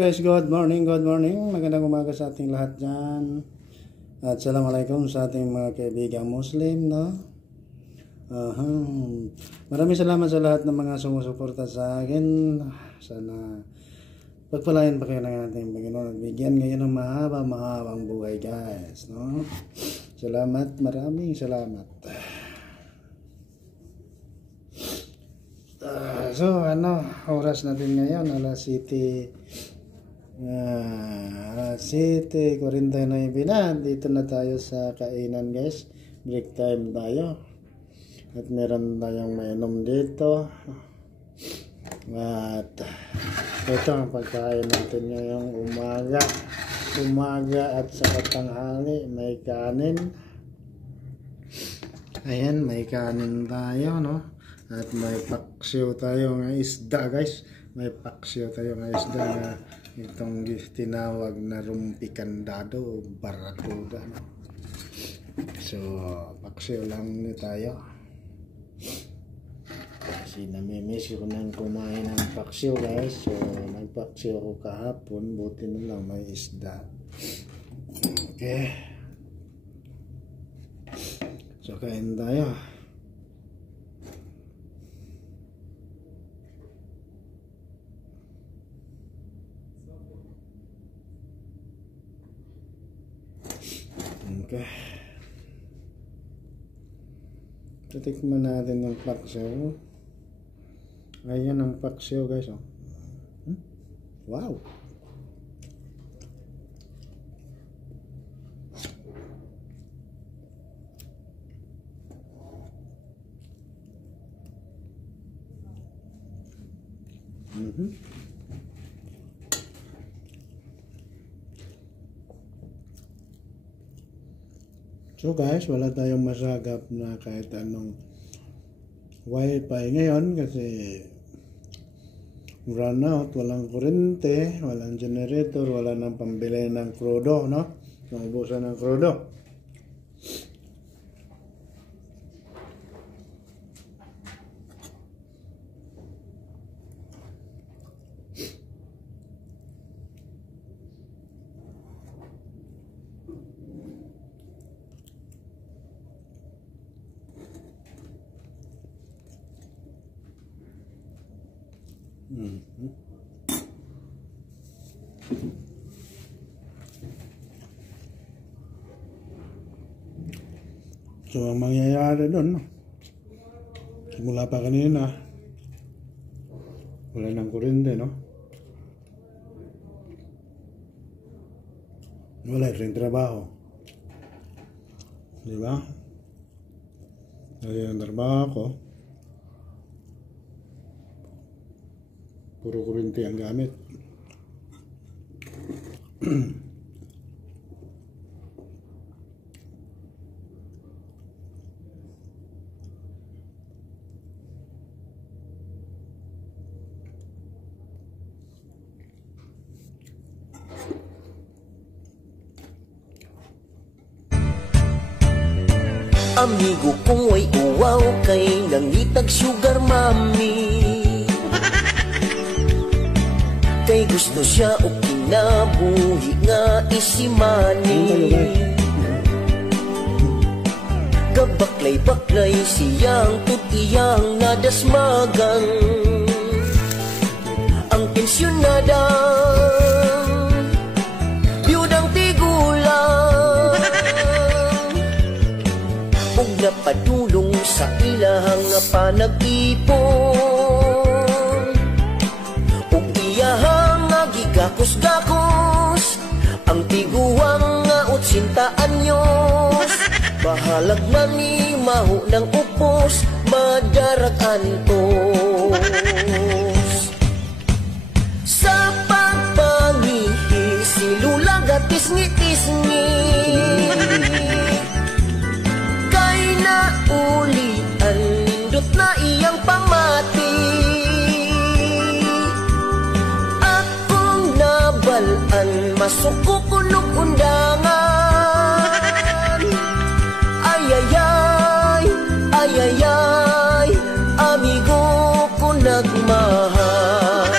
guys? Good morning, good morning. Magandang umaga sa ating lahat dyan. At assalamualaikum sa ating mga kaibigang Muslim, no? Maraming salamat sa lahat ng mga sumusuporta sa akin. Sana pagpalain pa kayo ng ating Panginoon at bigyan ngayon ng mahabang buhay, guys, no? Salamat, maraming salamat. So, oras natin ngayon, alas 7:49 na. Dito na tayo sa kainan, guys. Break time tayo. At meron tayong mainom dito. At ito ang pagkain natin ngayong umaga at sa tanghali. May kanin. Ayan, may kanin tayo, no? At may paksiw tayo ng isda, guys. May paksiw tayo ng isda na itong tinawag na rumpikandado o barakuda, no? So, paksiw lang ni tayo. Kasi namimiss ko nang kumain ng paksiw, guys. So, nagpaksiw ako kahapon. Buti na lang may isda. Okay. So, kain tayo. Okay. Titikman natin yung paksiw. Ayan ang paksiw, guys, oh. Wow. So guys, wala tayong masagap na kahit anong wifi ngayon kasi run out, walang kuryente, walang generator, wala nang pambili ng krudo, no? Naubusan ng krudo. So, ang mangyayari doon, simula pa kanina, wala nang kuryente, no? Wala rin trabaho. Di ba? Ay, ang trabaho ko, puro kuryente ang gamit. Amigo kong way uwaw kay nangitag sugar mommy. Kay gusto siya o kinabuhi nga isimani. Kabaklay-baklay siyang tutiyang nadasmagan. Ang pensyonadang biyudang tigulang ug napadulong sa ilahang panag-ipon. Ug iyahang gigakos-gakos ang tiguang nga 80 anyos. Bahalag man ni maho ng upos, madarag antos. Sa pagpangihi silula gatis-ngitis-ngi kay nauli andot na iyang pamati. Akong nabalaan masuko kunog undangan. Ayayay, ayayay, amigo ko nagmahal.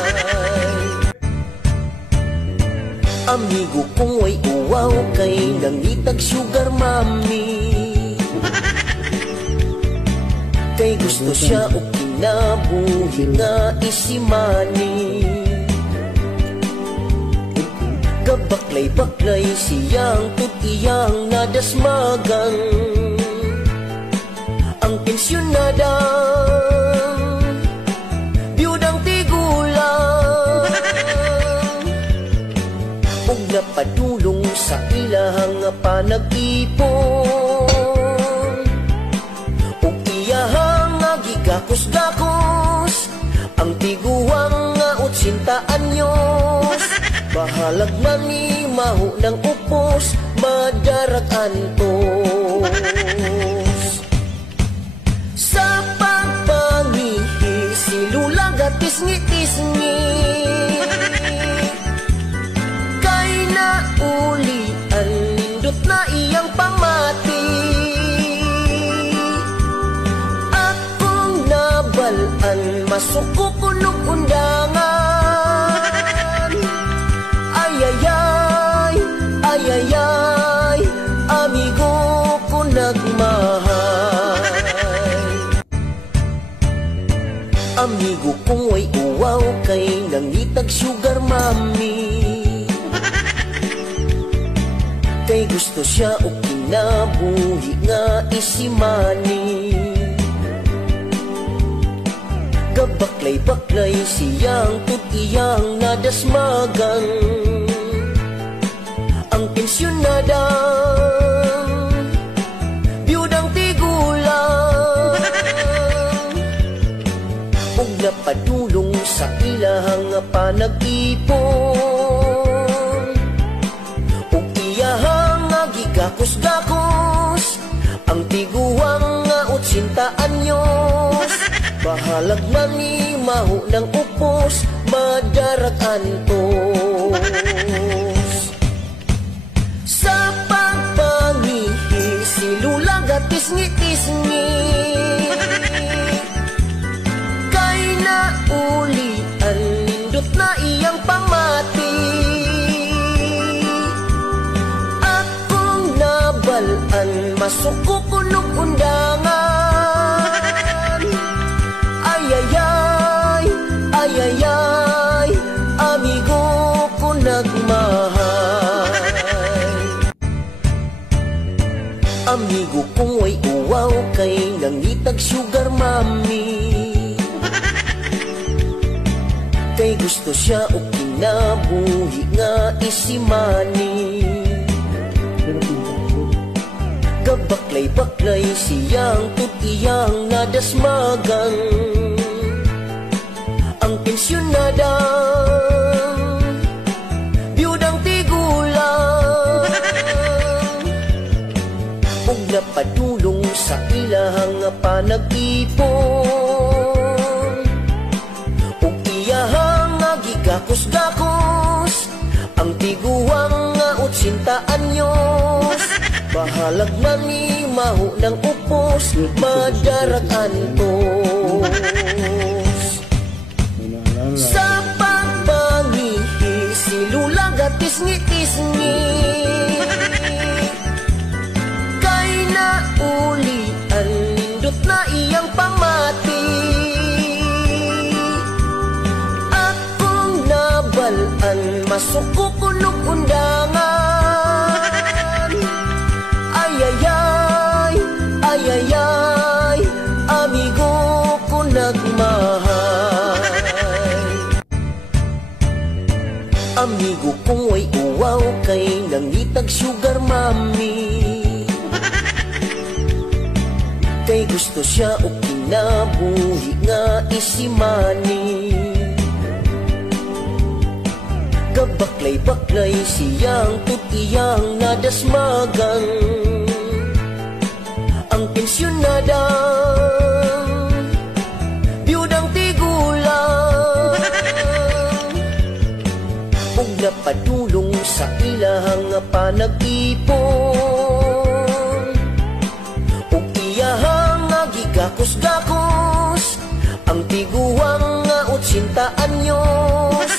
Amigo kong way uwaw kay nangitag sugar mommy. Kay gusto siya o kinabuhi nga isimani. Kabaklay-baklay siyang tutiyang nadasmagan. Ang pensyonadang biyudang tigulang ug napadulong sa ilahang panag-ipon. Ug iyahang gigakos-gakos ang tiguang nga 80 anyos. Bahalag man ni maho ng upos, madarag antos. Sa pagpangihi, silula gatis-ngitis-ngi. Kay nauli, ang lindot na iyang pamati. Akong nabalaan, masuko kunog undangan. Ayayay, ayayay, amigo ko nagmahal. Amigo kong way uwaw kay nangitag sugar mommy. Kay gusto siya o kinabuhi nga isimani. Kabaklay-baklay siyang tutiyang nadasmagan. Ang pensyonadang biyudang tigulang ug napadulong sa ilahang panag-ipon. Ug iyahang gigakos-gakos ang tiguang nga 80 anyos. Bahalag man ni maho ng upos, madarag antos. Sa pagpangihi, silula gatis-ngitis-ngi. Kay nauli, ang lindot na iyang pamati. Akong nabalaan, masuko kunog undangan. Ayayay, ayayay, amigo ko nagmahal. Amigo kong way uwaw kay nangitag sugar mommy. Kay gusto siya o kinabuhi nga isimani. Kabaklay-baklay siyang tutiyang nadasmagan. Ang pensyonadang biyudang tigulang ug napadulong sa ilahang panag-ipon. Ug iyahang gigakos-gakos ang tiguang nga 80 anyos. Bahalag man ni maho ng upos, madarag antos. Sa pagpangihi, silula gatis-ngitis-ngi. Kay nauli, ang lindot na iyang pamati. Akong nabalaan, masuko kunog undangan. Ayayay, ayayay, amigo ko nagmahal. Amigo kong way uwaw kay nangitag sugar mommy. Kay gusto siya o kinabuhi nga isimani. Kabaklay-baklay siyang tutiyang nadasmagan. Ang pensyonadang biyudang tigulang ug napadulong sa ilahang panag-ipon. Ug iyahang gigakos-gakos ang tiguang nga 80 anyos.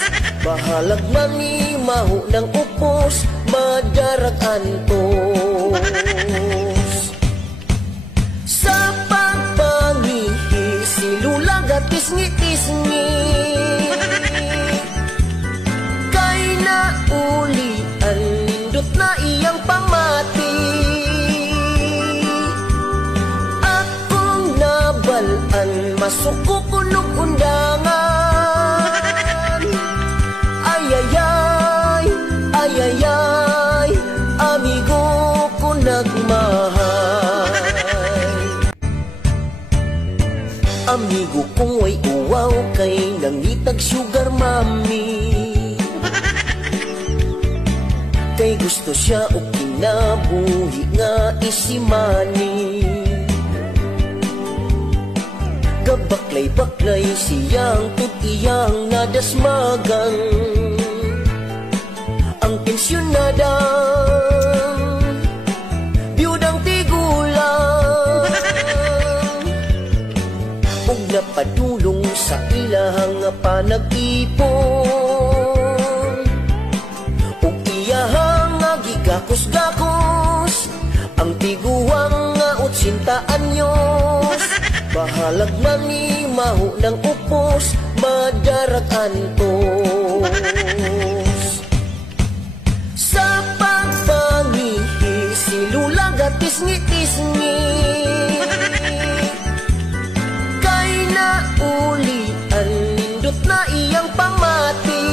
bahalag manimaho ng upos, madarag antos. Sa pagpangihi, silulagat tisngi-tisngi, kay nauli ang nindot na iyang pamati. Akong nabalan, masuko kunog undangan. Ayayay, ayayay, amigo ko nagmahal. Amigo kong way uwaw kay nangitag sugar mami, kay gusto siya o kinabuhi nga isimani. Gabaklay-baklay siyang tutiyang nadasmagan, ang pensyonadang biyudang tigulang, ug napadulong sa ilahang panag-ipon, ug iyahang gigakos-gakos ang tiguang nga 80 anyos. Bahalag manimaho ng upos, madarag antos. Sa pagpangihi, silulagat tisngi-tisngi, kay nauli ang nindot na iyang pamati.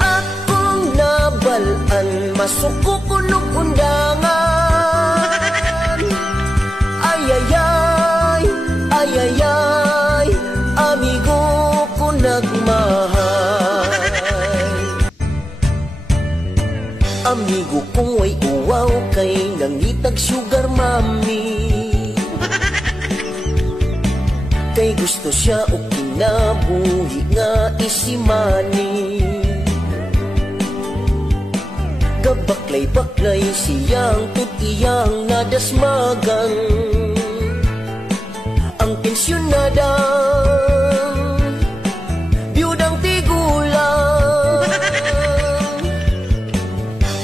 Akong nabalan, masuko kunog undangan. Ayayay, ayayay, amigo ko nagmahal. Amigo kong way uwaw kay nangitag sugar mami, kay gusto siya o kinabuhi nga isimani. Gabaklay-baklay siyang tutiyang nadasmagan, ang pensyonadang biyudang tigulang,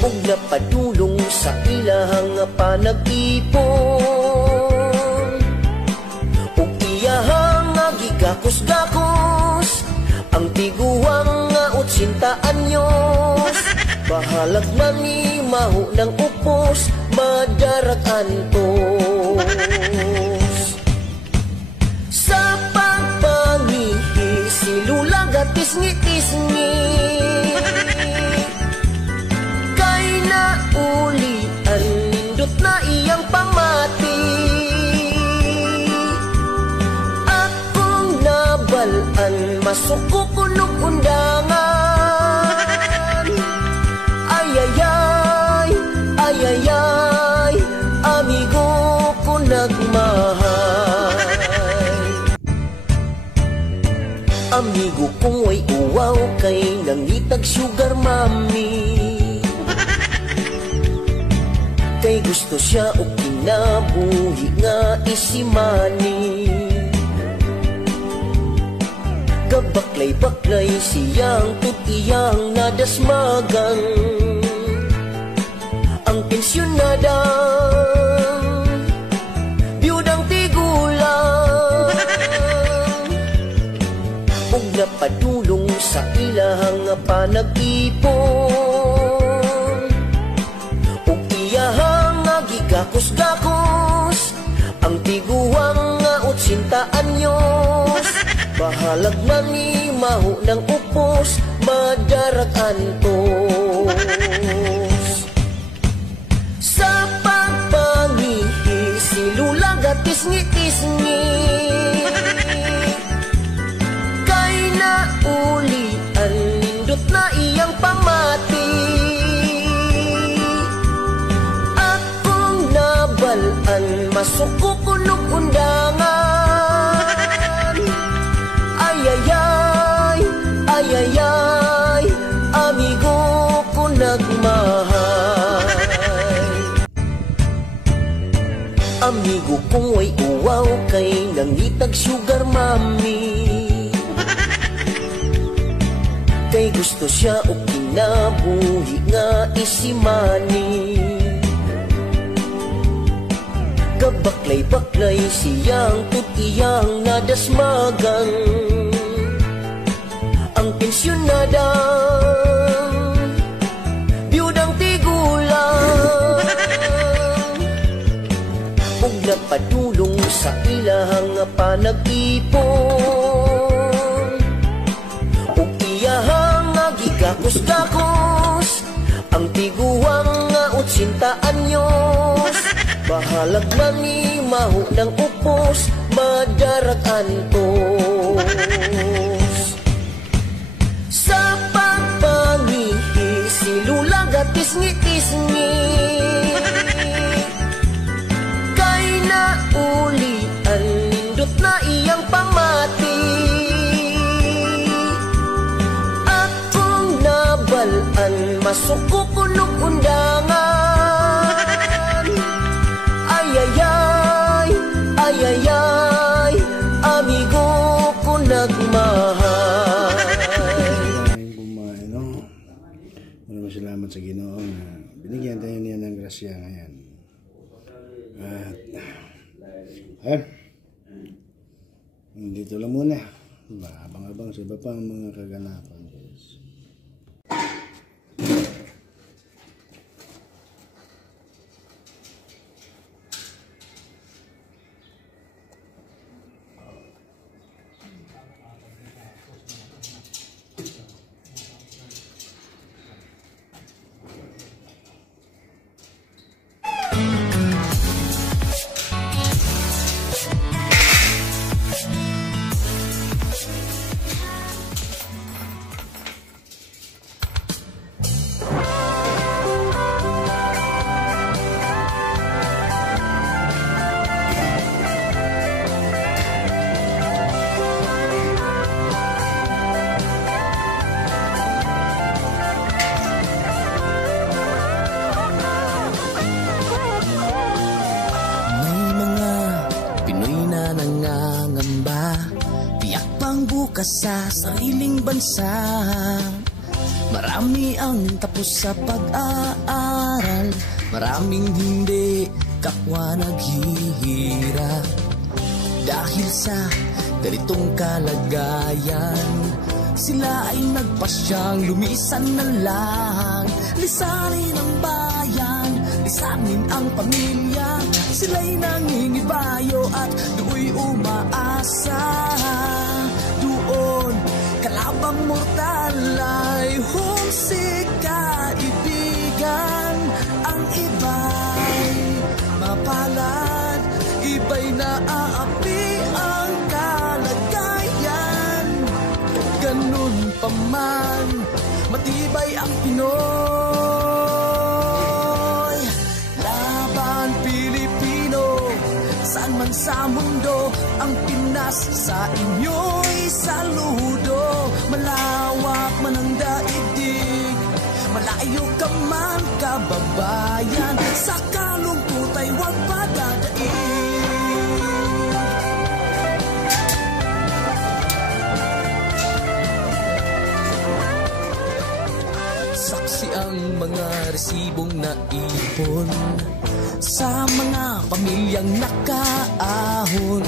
ug napadulong sa ilahang panag-ipon, ug iyahang gigakos-gakos ang tiguang nga 80 anyos. Bahalag manimaho ng upos, madarag antos. Sa pagpangihi, silulagat tisngi-tisngi, kay nauli ang nindot na iyang pamati. Akong nabalan, masuko kunog undangan. Ayayay, ayayay, amigo ko nagmahal. Amigo kong way uwaw kay nangitag sugar mami, kay gusto siya o kinabuhi nga isimani. Gabaklay-baklay siyang tutiyang nadasmagan, ang pensyonadang biyudang tigulang, ug napadulong sa ilahang panag-ipon, ug iyahang gigakos-gakos ang tiguang nga 80 anyos. Bahalag manimaho ng upos, madarag antos. Sa pagpangihi, silulagat tisngi-tisngi, kay nauli ang nindot na iyang pamati. Akong nabalan, masuko kunog undangan. Ayayay, ayayay, amigo ko nagmahal. Amigo kong way uwaw kay nangitag sugar mami, Kay gusto siya o kinabuhi nga isimani. Kabaklay-baklay siyang tutiyang nadasmagan. Ang pensyonadang biyudang tigulang ug napadulong sa ilahang panag-ipon. Ug iyahang gigakos-gakos ang tiguang nga 80 anyos. Bahalag na ni maho ng upos, madarag antos. Sa pagpangihi, silula gatis-ngi-tisngi. Kay naulian, nindot na iyang pamati. Akong nabalaan, masuko kunog undangan. Ayayay, amigo ko nagmahal. Bumahay, no? Maraming salamat sa Ginoo na binigyan tayo niya ng grasya ngayon. At dito lang muna. Abang-abang sa iba pang mga kaganapan. Sa sariling bansa, marami ang tapos sa pag-aaral, maraming hindi kapwa naghihirap. Dahil sa ganitong kalagayan, sila ay nagpasyang lumisan na lang. Lisanin ang bayan, lisanin ang pamilya. Sila'y nangingibayo at do'y umaasa. Kalabang mortal ay humsik kaibigan. Ang iba'y mapalad, iba'y naaapi ang kalagayan. Ganun pa man, matibay ang Pinoy. Laban Pilipino, saan man sa mundo, ang Pinas sa inyo'y saludo. Malawak man ang daigdig, malayo ka man kababayan, sa kalungkot ay huwag padadaig. Saksi ang mga resibong naipon sa mga pamilyang nakaahon.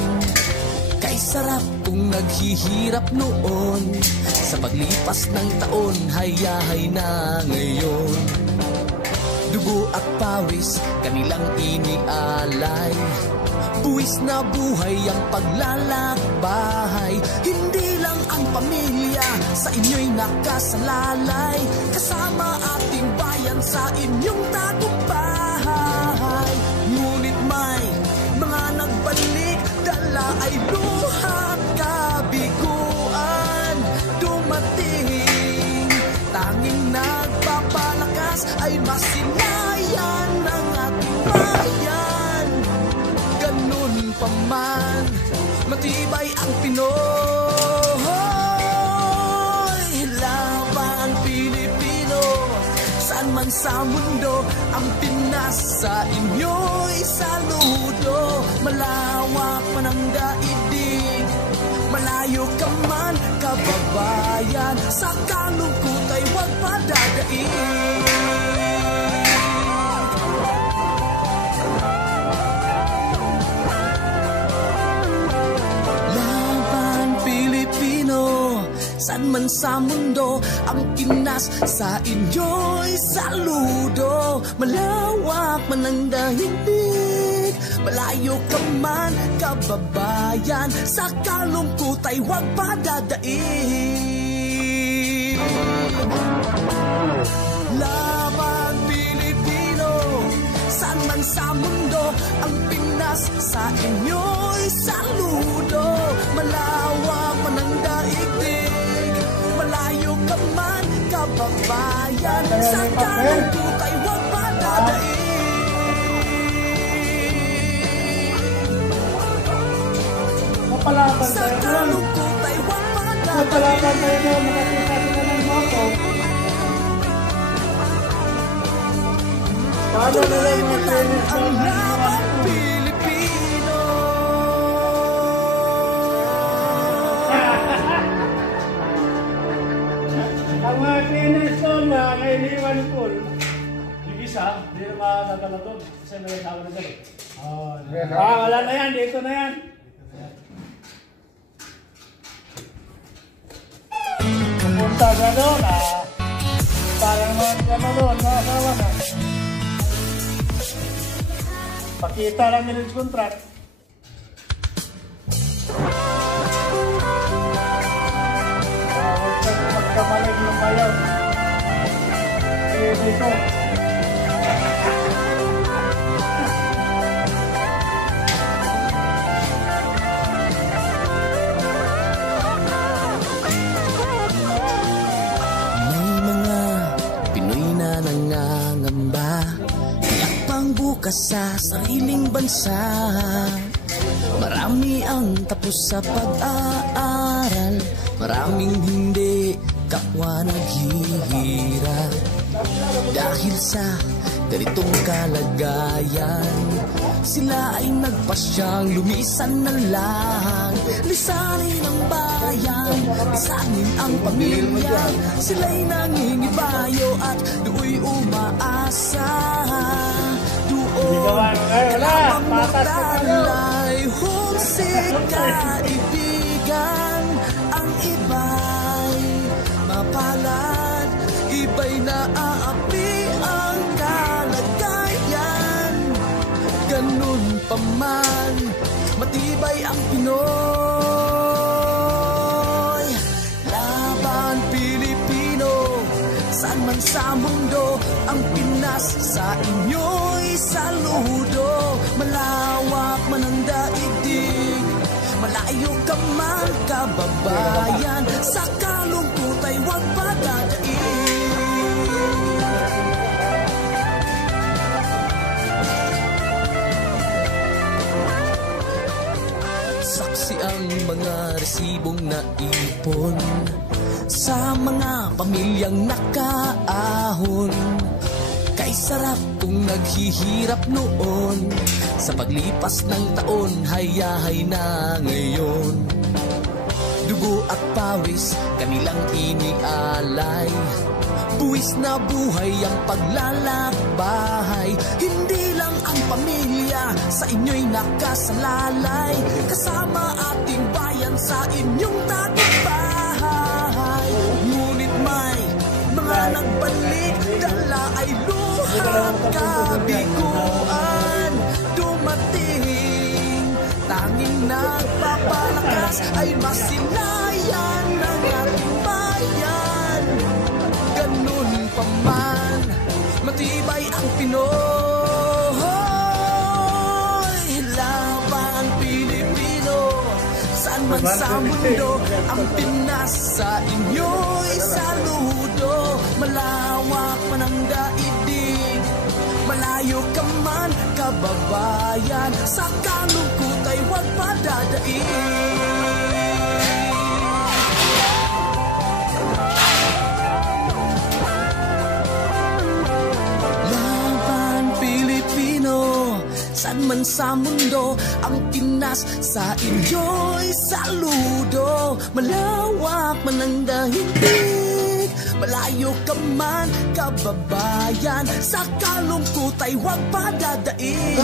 Kay sarap kung naghihirap noon, sa paglipas ng taon, hayahay na ngayon. Dugo at pawis, kanilang inialay, buwis na buhay ang paglalakbay. Hindi lang ang pamilya sa inyo'y nakasalalay, kasama ating bayan sa inyong tagumpay. Ngunit may mga nagbalik, dala ay luhat kabiguan. Dumating, tanging nagpapalakas ay masilayan ng ating bayan. Ganun pa man, matibay ang Pinoy. Laban Pilipino, saan man sa mundo, ang Pinas sa inyo'y saludo. Malawak man ang daigdig, malayo ka man kabayan. kababayan, sa kalungkot ay huwag padadaig. Saan man sa mundo ang Pinas, sa inyo'y saludo. Malawak man ang daigdig, malayo ka man kababayan, sa kalungkot ay huwag padadaig. Laban Pilipino, saan man sa mundo ang Pinas, sa inyo'y saludo. Malawak man ang daigdig, malayo ka man kababayan, sa kalungkot ay huwag padadaig. Sa kalungkot ay huwag padadaig. Tuloy mo lang ang laban Pilipino. Ang mga Kineson na kailiwan ko, yung isa, hindi na makakagala doon. Kasi may asawa na dali. Wala na yan, dito na yan. Pupunta ka doon, parang mga doon, nakasawa na. Pakita lang nila sa kontrat. Magkamalig ng bayaw. Dito. May mga Pinoy na nangangamba, tiyak pang bukas sa sariling bansa. Marami ang tapos sa pag-aaral, maraming hindi kapwa naghihirap. Dahil sa ganitong kalagayan, sila ay nagpasyang lumisan na lang. Lisanin ang bayan, lisanin ang pamilya, sila'y nangingibayo at do'y umaasa. Doon kalamang matalay, humsik kaibigan. Ang iba'y mapalad, iba'y naaapi ang kalagayan. Ganun pa man, matibay ang Pinoy. Laban Pilipino, saan man sa mundo ang Pinas, sa inyo'y saludo. Malawak man ang daigdig, malayo ka man kababayan, sa kalungkot ay huwag padadaig. Saksi ang mga resibong naipon sa mga pamilyang nakaahon. Kay sarap kung naghihirap noon, sa paglipas ng taon, hayahay na ngayon. Dugo at pawis, kanilang inialay, buwis na buhay ang paglalakbay. Hindi lang ang pamilya sa inyo'y nakasalalay, kasama ating bayan sa inyong tagumpay. Ngunit may mga nagbalik, dala ay luhat kabiguan. Dumating, tanging nagpapalakas ay masilayan ng ating bayan. Ganun pa man, matibay ang Pinoy. Laban Pilipino, saan man sa mundo ang Pinas, sa inyo'y saludo. Malawak man ang daigdig, malayo ka man kababayan, sa kalungkot ay huwag padadaig. saan man sa mundo, ang Pinas sa inyo'y saludo. Malawak man ang daigdig, malayo ka man kababayan, sa kalungkot ay huwag padadaig.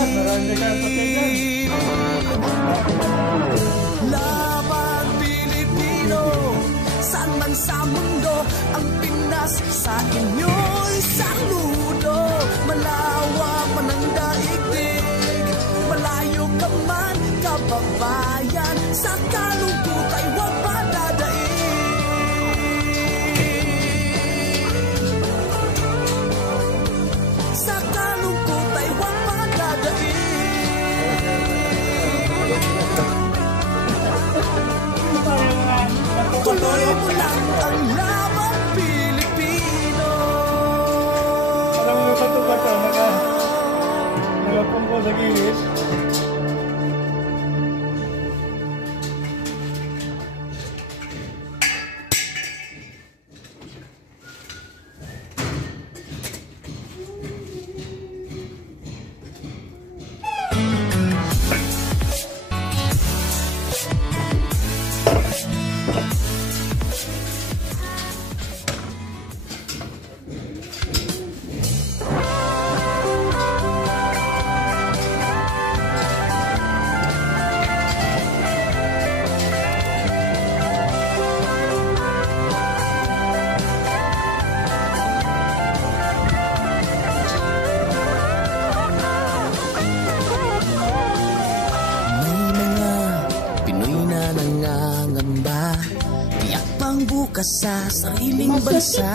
Laban Pilipino, saan man sa mundo, ang Pinas sa inyo'y saludo. Malawak man ang daigdig, malayo ka man kababayan, sa kalungkot ay huwag padadaig. Sa kalungkot ay huwag padadaig. Tuloy mo lang ang laban Pilipino. Alam mo sa tuba ko, nagapong ko sa gilis. Sa sariling bansa,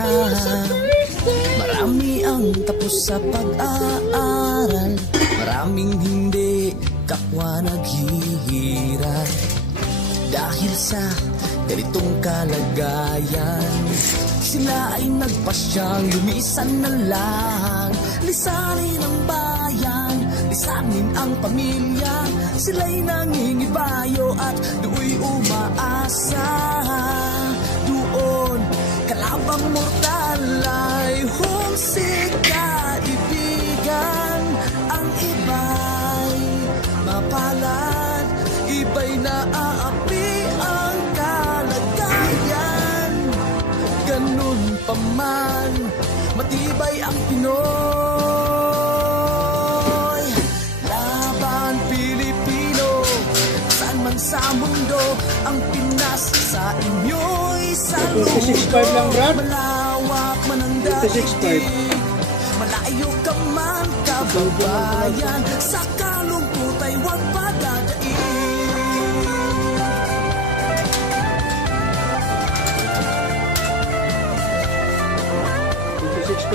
marami ang tapos sa pag-aaral, maraming hindi kapwa naghihirap. Dahil sa ganitong kalagayan, sila ay nagpasyang lumisan na lang. Lisanin ang bayan, lisanin ang pamilya, sila'y nangingibayo at do'y umaasa. Doon, kalabang mortal ay humsik kaibigan. Ang iba'y mapalad, iba'y naaapi ang kalagayan. Ganun pa man, matibay ang Pinoy. Laban Pilipino, saan man sa mundo, ang Pinas sa inyo'y saludo. 26.5 lang, Brad. Malawak man ang daigdig, malayo ka man kababayan, sa kalungkot ay huwag padadaig.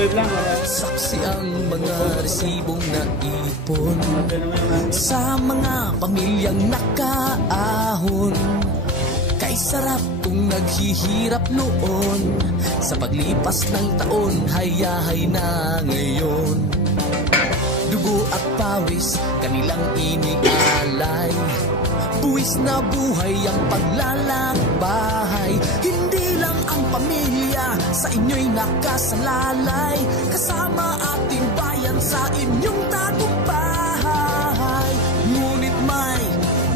26.5 lang. Saksi ang mga resibong naipon sa mga pamilyang nakaahon. Kay sarap kung naghihirap noon, sa paglipas ng taon, hayahay na ngayon. Dugo at pawis, kanilang inialay, buwis na buhay ang paglalakbay. Hindi lang ang pamilya sa inyo'y nakasalalay, kasama ating bayan sa inyong tagumpay. Ngunit may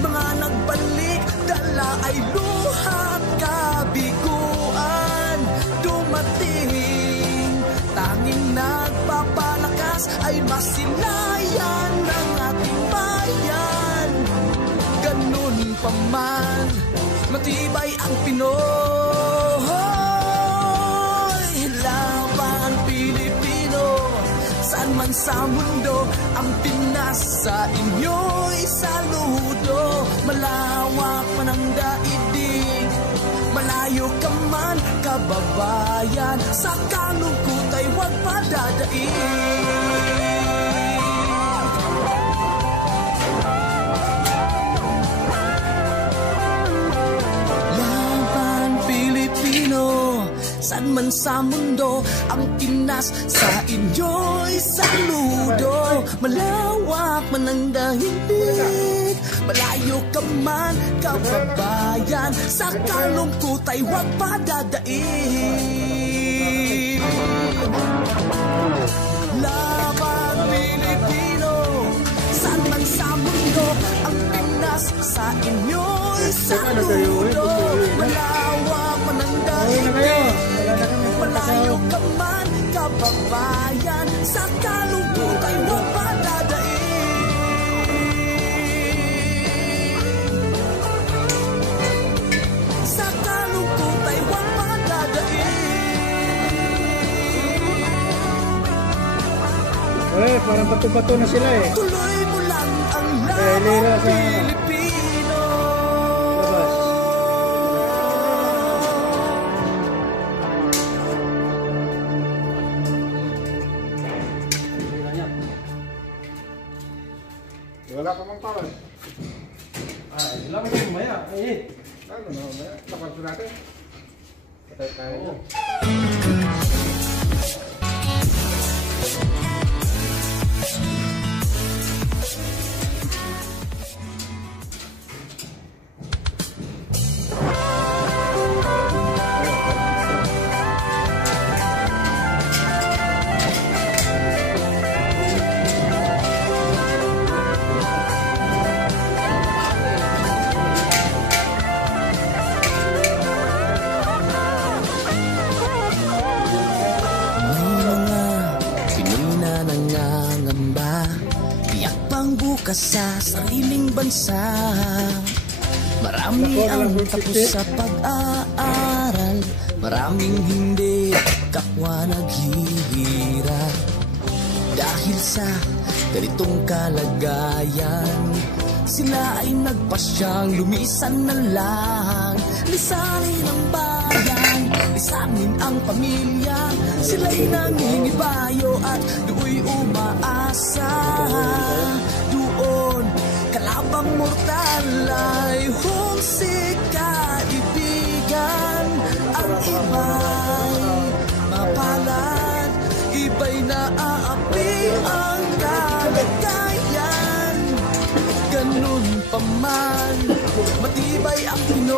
mga nagbalik, dala ay luhat kabiguan. Dumating, tanging nagpapalakas ay masilayan ng ating bayan. Ganun pa man, matibay ang Pinoy. Laban Pilipino, saan man sa mundo, ang Pinas sa inyo'y saludo. Malawak man ang daigdig, malayo ka man kababayan, sa kalungkot ay huwag padadaig. Saan man sa mundo, ang Pinas sa inyo'y saludo. Malawak man ang daigdig, malayo ka man kababayan, sa kalungkot ay huwag padadaig. Laban Pilipino, saan man Pinas sa inyo'y saludo. Malawak man ang daigdig, malayo ka man kababayan, sa kalungkot ay huwag padadaig. Sa kalungkot ay huwag padadaig. Parang bato-bato na sila eh. Tuloy mo lang ang lira labang sa Pilipino. Wala ka mang tawag. Ilang mo mamaya. Ano na, mamaya. Tapos natin. Patay tayo. Sa sariling bansa, marami ang tapos sa pag-aaral, maraming hindi kapwa naghihirap. Dahil sa ganitong kalagayan, sila ay nagpasyang lumisan na lang. Lisanin ang bayan, lisanin ang pamilya, sila'y nangingibayo at do'y umaasa. Doon, kalabang mortal ay humsik kaibigan. Ang iba'y mapalad, iba'y naaapi ang kalagayan. Ganun pa man, matibay ang Pinoy.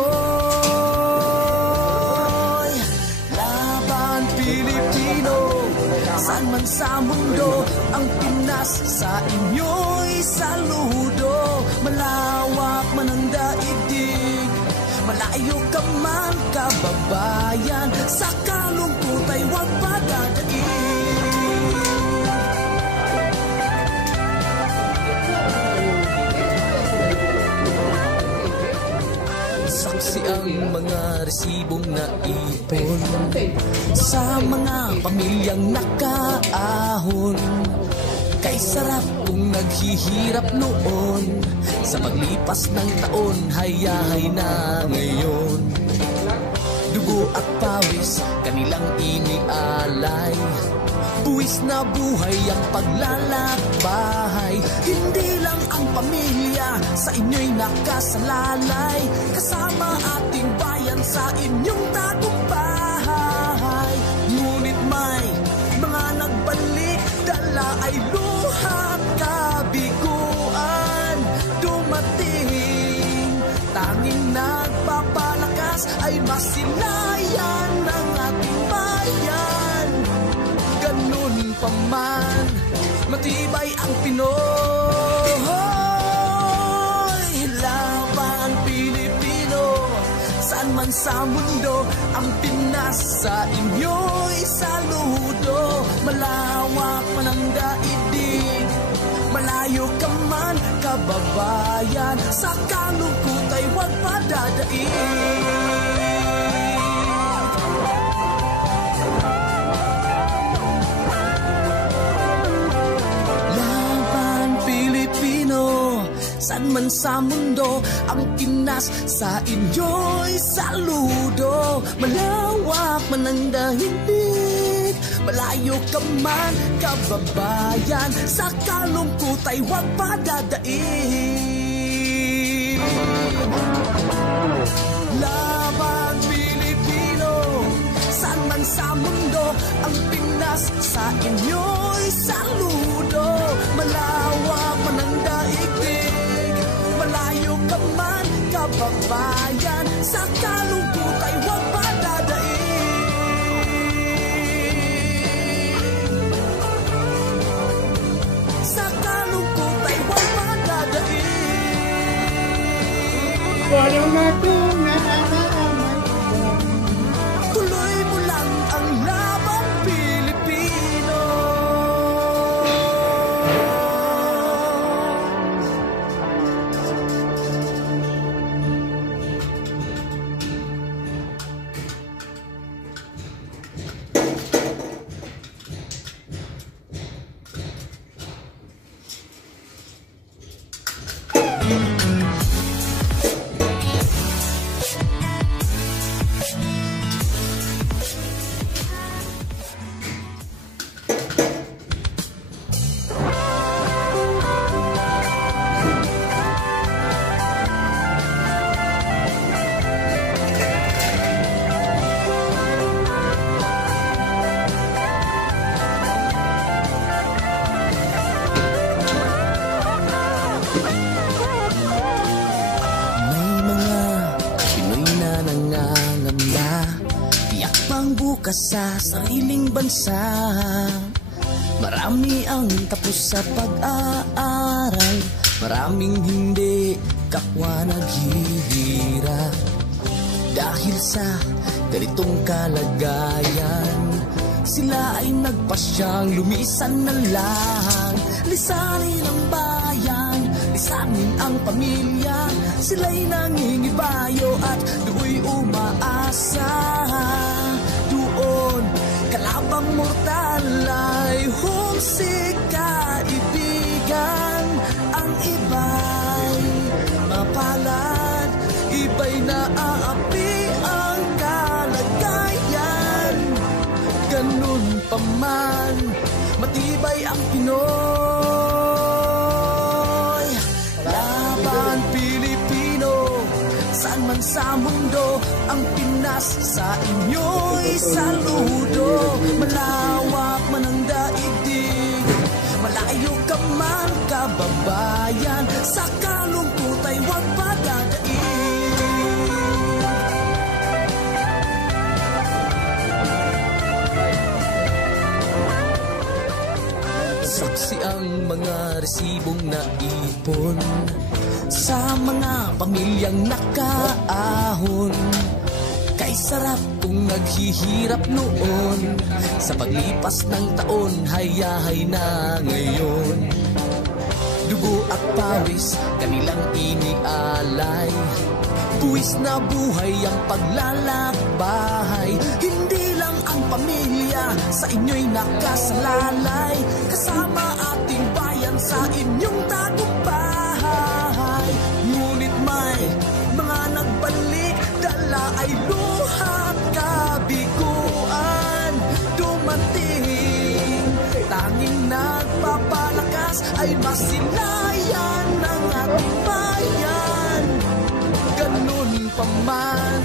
Laban Pilipino, saan man sa mundo, ang Pinas sa inyo'y saludo. Malawak man ang daigdig, malayo ka man kababayan, sa kalungkot ay huwag padadaig. Saksi ang mga resibong naipon sa mga pamilyang nakaahon. Kay sarap kung naghihirap noon, sa paglipas ng taon, hayahay na ngayon. Dugo at pawis, kanilang inialay, buwis na buhay ang paglalakbay. Hindi lang ang pamilya sa inyo'y nakasalalay, kasama ating bayan sa inyong tagumpay. Ngunit may mga nagbalik, dala ay luhat kabiguan. Dumating, tanging nagpapalakas ay masilayan ng ating bayan. Ganun pa man, matibay ang Pinoy. Laban Pilipino, saan man sa mundo, ang Pinas sa inyo'y saludo. Malawak man ang daigdig, malayo ka man kababayan, sa kalungkot ay huwag padadaig. Saan man sa mundo, ang Pinas sa inyo'y saludo. Malawak man ang daigdig, malayo ka man kababayan, sa kalungkot ay huwag padadaig. Laban Pilipino, saan man sa mundo, ang Pinas sa inyo'y saludo. Malawak man ang daigdig, malayo ka man kababayan, sa kalungkot ay huwag padadaig. Sa kalungkot ay huwag padadaig. Walang ako nga may iba. Tuloy mo lang ang labang Pilipino. Sa sariling bansa, marami ang tapos sa pag-aaral, maraming hindi kapwa naghihirap. Dahil sa ganitong kalagayan, sila ay nagpasyang lumisan na lang. Lisanin ang bayan, lisanin ang pamilya, sila'y nangingibayo at do'y umaasa. Kalabang mortal ay humsik kaibigan. Ang iba'y mapalad, iba'y naaapi ang kalagayan. Ganun pa man, matibay ang Pinoy. Laban Pilipino, saan man sa mundo, ang Pinas sa inyo'y saludo. Malawak man ang daigdig, malayo ka man kababayan, sa kalungkot ay huwag padadaig. Saksi ang mga resibong naipon sa mga pamilyang nakaahon. Kay sarap kung naghihirap noon, sa paglipas ng taon, hayahay na ngayon. Dugo at pawis, kanilang inialay, buwis na buhay ang paglalakbay. Hindi lang ang pamilya sa inyo'y nakasalalay, kasama ating bayan sa inyong tagumpay. Ngunit may mga nagbalik, dala ay luhat kabiguan. Dumating, tanging nagpapalakas ay masilayan ng ating bayan. Ganun pa man,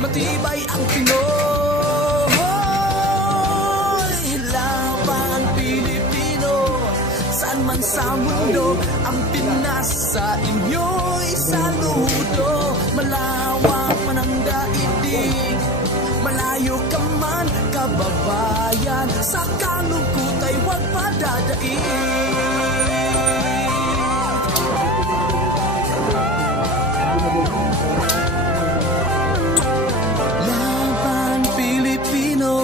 matibay ang Pinoy. Laban Pilipino, saan man sa mundo, ang Pinas sa inyo'y saludo. Malawak man ang daigdig, malayo ka man kababayan, sa kalungkot ay huwag padadaig. Laban Pilipino,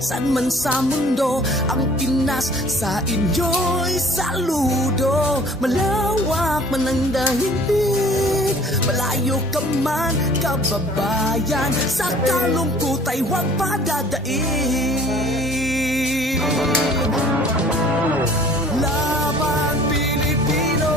saan man sa mundo, ang Pinas sa inyo'y saludo. Malawak man ang daigdig, malayo ka man kababayan, sa kalungkot ay huwag padadaig. Laban Pilipino,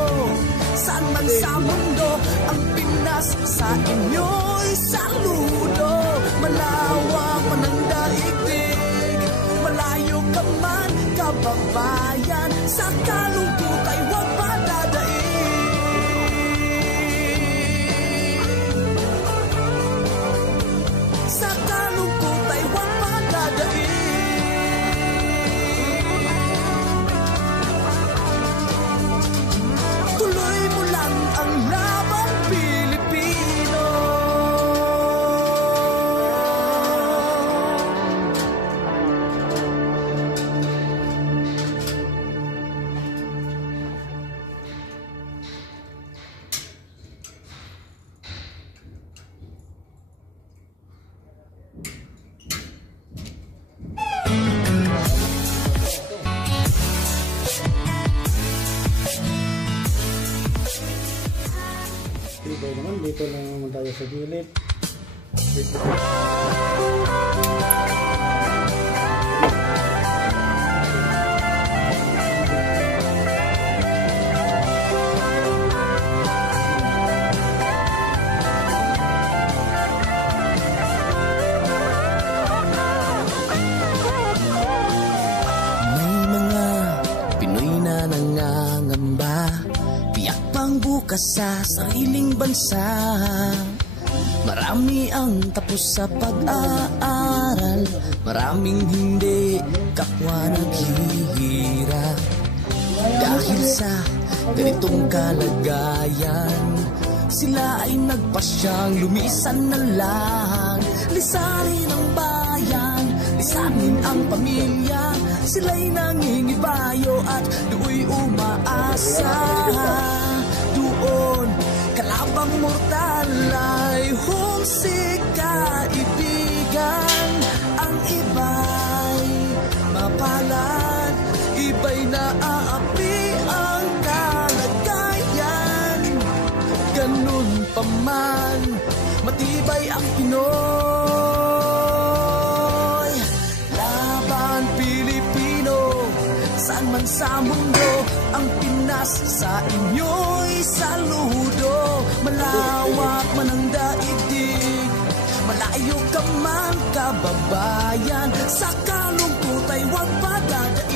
saan man sa mundo, ang Pinas sa inyo'y saludo. Malawak man ang daigdig, malayo ka man kababayan, sa kalungkot ay huwag padadaig. Sa kalungkot ay huwag padadaig. Tuloy mo lang ang labang Pilipino. Okay naman, dito na naman tayo sa gilid. Dito. Sa sariling bansa, marami ang tapos sa pag-aaral, maraming hindi kapwa naghihirap. Dahil sa ganitong kalagayan, sila ay nagpasyang lumisan na lang. Lisanin ang bayan, lisanin ang pamilya, sila'y nangingibayo at do'y umaasa. Doon, kalabang mortal ay homesick kaibigan. Ang iba'y mapalad, iba'y naaapi ang kalagayan. Ganun pa man, matibay ang Pinoy. Laban Pilipino, saan man sa mundo, ang Pinas sa inyo'y saludo. Malawak man ang daigdig, malayo ka man kababayan, sa kalungkot ay huwag padadaig.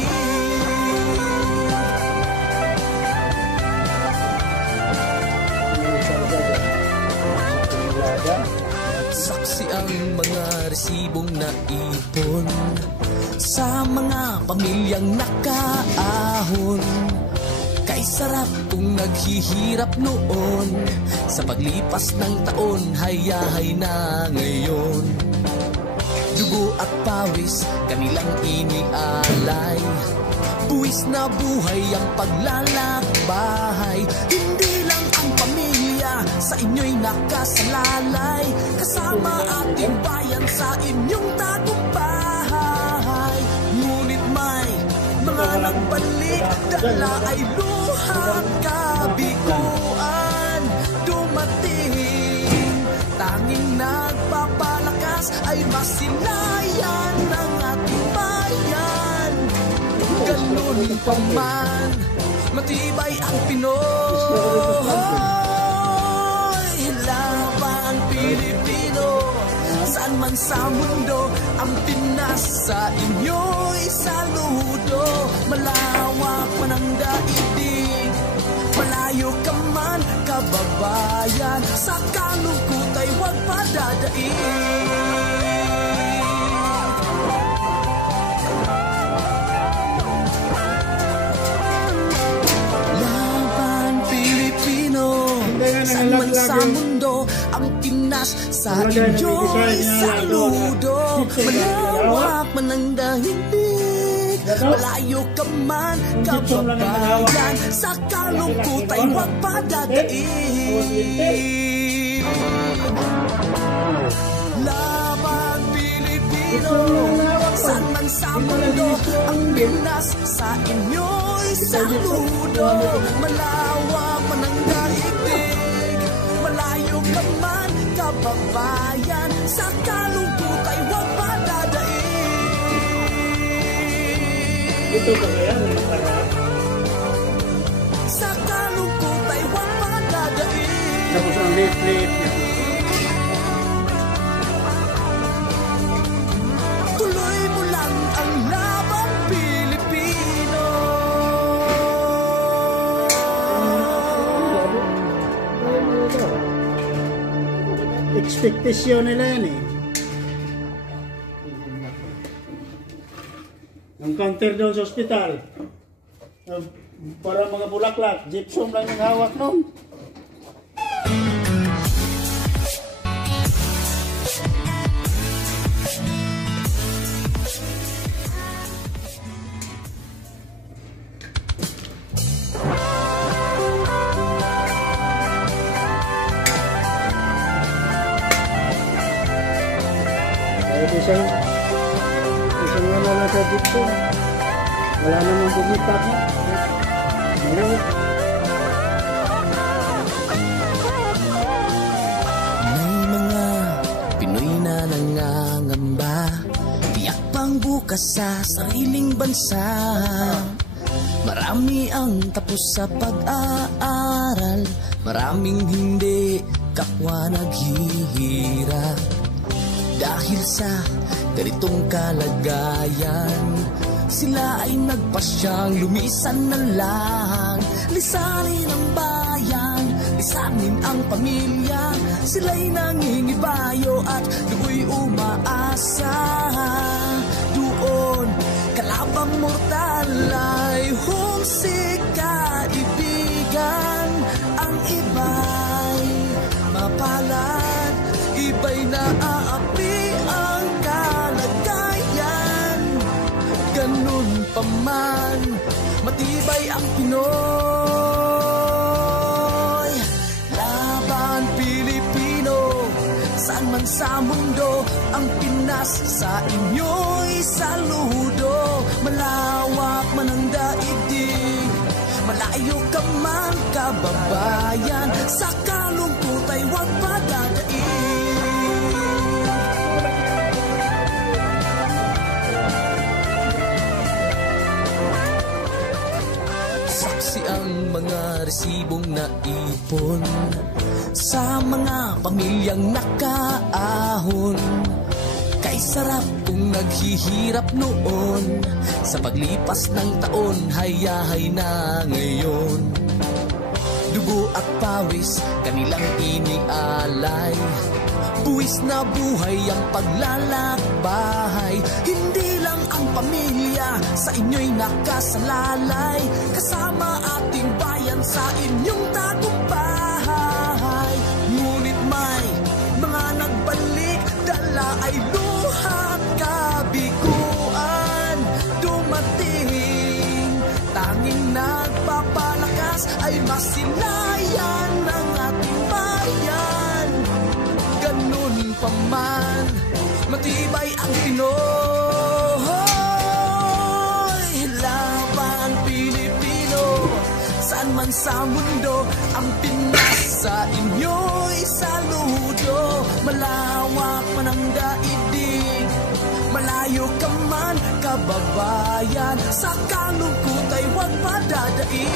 Saksi ang mga resibong naipon sa mga pamilyang nakaahon. Kay sarap kung naghihirap noon, sa paglipas ng taon, hayahay na ngayon. Dugo at pawis, kanilang inialay, buwis na buhay ang paglalakbay. Hindi lang ang pamilya sa inyo'y nakasalalay, kasama ating bayan sa inyong tagumpay. Ngunit may mga nagbalik, dala ay luhang kabiguan. Dumating, tanging nagpapalakas ay masilayan ng ating bayan. Ganun pa man, matibay ang Pinoy. Laban Pilipino, saan man sa mundo, ang Pinas sa inyo'y saludo. Malawak man ang daigdig, malayo ka man kababayan, sa kalungkot ay huwag padadaig. Laban Pilipino, saan man sa mundo, ang Pinas sa inyo'y saludo. Malawak man ang daigdig, malayo ka man kababayan, sa kalungkot ay huwag padadaig. Laban Pilipino, saan man sa mundo, ang Pinas sa inyo'y saludo. Malawak man ang daigdig, malayo ka man kababayan, sa kalungkot ay huwag padadaig. Ito ba yan? Sa kalungkot ay huwag padadaig. Tapos ang late. Tuloy mo lang ang laban Pilipino. Expectasyon nila yan eh. Ang counter daw sa ospital. Para mga bulaklak, gypsum lang yung hawak nun. Isang wala na sa gypsum. Wala namang bumitak na. bukas sa sariling bansa. Marami ang tapos sa pag-aaral, maraming hindi kapwa naghihirap. Dahil sa ganitong kalagayan, sila ay nagpasyang lumisan na lang. Lisanin ang bayan, lisanin ang pamilya. Sila'y nangingibayo at do'y umaasa. Doon, kalabang mortal ay humsik kaibigan. Ang iba'y mapalad, iba'y naaapi ang kalagayan. Ganun pa man, matibay ang Pinoy. Laban Pilipino, saan man sa mundo, ang Pinas sa inyo'y saludo. Malawak man ang daigdig, malayo ka man kababayan, sa kalungkot ay huwag padadaig. Saksi ang mga resibong naipon sa mga pamilyang nakaahon. Kay sarap kung naghihirap noon, sa paglipas ng taon, hayahay na ngayon. Dugo at pawis, kanilang inialay, buwis na buhay ang paglalakbay. Hindi lang ang pamilya sa inyo'y nakasalalay, kasama ating bayan sa inyong tagumpay. Ngunit may mga nagbalik, dala ay luhat kabiguan. Dumating, tanging nagpapalakas ay masilayan ng ating bayan. Ganun pa man, matibay ang Pinoy. Laban Pilipino, saan man sa mundo, ang Pinas sa inyo'y saludo. Malawak man ang daigdig, malayo ka man kababayan, sa kalungkot ay huwag padadaig.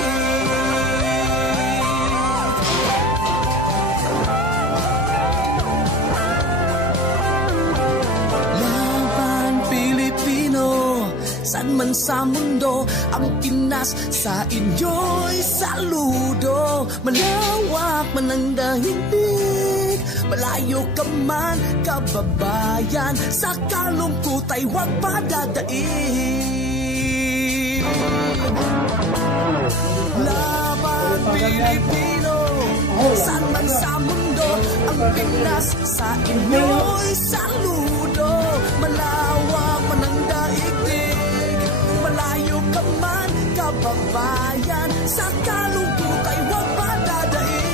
Saan man sa mundo, ang Pinas sa inyo'y saludo. Malawak man ang daigdig, malayo ka man kababayan, sa kalungkot ay huwag padadaig. Laban Pilipino, saan man sa mundo, ang Pinas sa inyo'y saludo. Malawak man ang daigdig, malayo ka man kababayan, sa kalungkot ay huwag padadaig.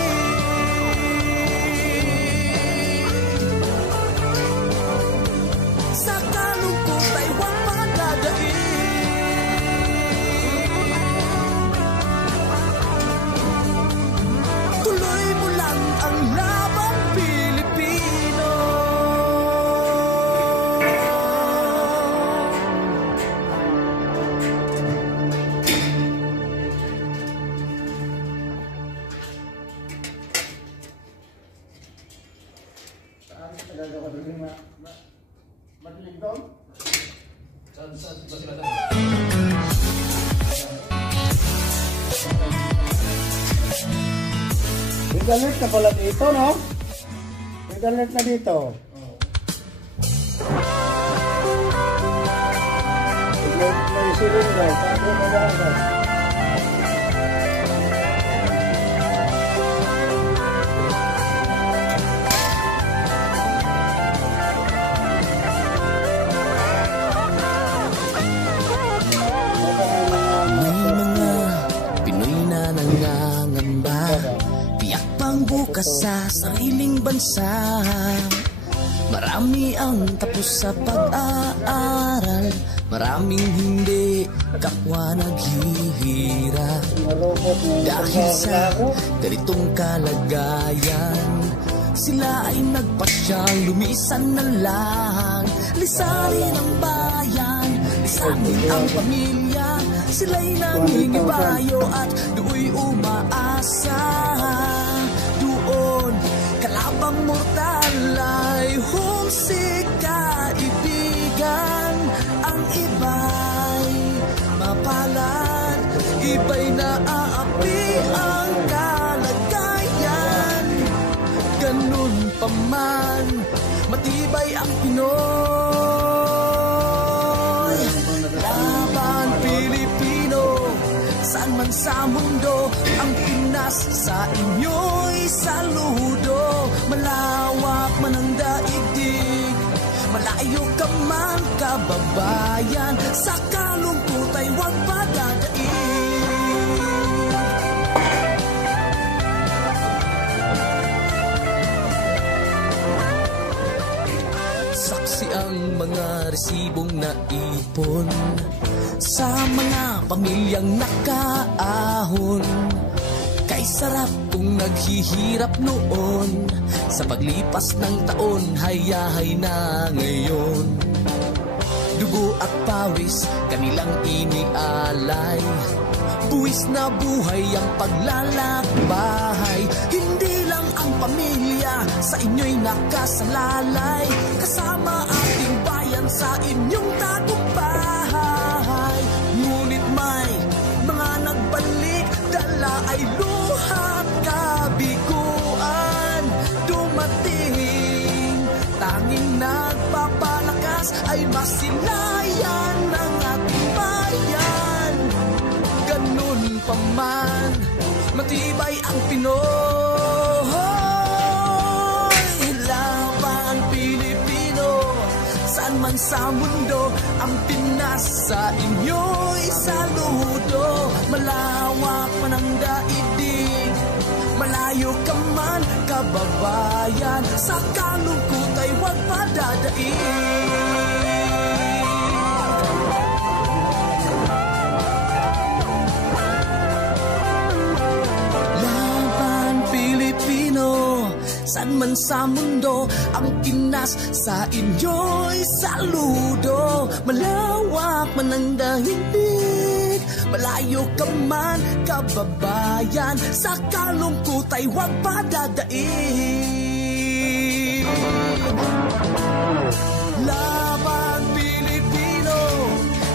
Sa kalungkot ay huwag padadaig. Tuloy mo lang ang laban Pilipino. Internet na pala dito, no? Internet na dito. May cylinder, paano maganda? Bukas sa sariling bansa, marami ang tapos sa pag-aaral, maraming hindi kapwa naghihirap. Dahil sa ganitong kalagayan, sila ay nagpasyang lumisan na lang. Lisanin ang bayan, lisanin ang pamilya. Sila'y nangingibayo at do'y umaasa. Doon, kalabang mortal ay homesick kaibigan. Ang iba'y mapalad, iba'y naaapi ang kalagayan. Ganun pa man, matibay ang Pinoy. Laban Pilipino, saan man sa mundo, ang Pinas sa inyo'y saludo. Malawak man ang daigdig, malayo ka man kababayan, sa kalungkot ay huwag padadaig. Saksi ang mga resibong naipon sa mga pamilyang nakaahon. Kay sarap kung naghihirap noon, sa paglipas ng taon hayahay na ngayon. Dugo at pawis kanilang inialay, buwis na buhay ang paglalakbay. Hindi lang ang pamilya sa inyo'y nakasalalay, kasama ating bayan sa inyong tagumpay. Ngunit may mga nagbalik, dala ay luhat kabiguan. Dumating, tanging nagpapalakas ay masilayan ng ating bayan. Ganun pa man, matibay ang Pinoy. Laban Pilipino, saan man sa mundo, ang Pinas sa inyo'y saludo. Malawak man ang daigdig, malayo ka man kababayan, sa kalungkot ay huwag padadaig. Saan man sa mundo, ang Pinas sa inyo'y saludo. Malawak man ang daigdig, malayo ka man kababayan, sa kalungkot ay huwag padadaig. Laban Pilipino,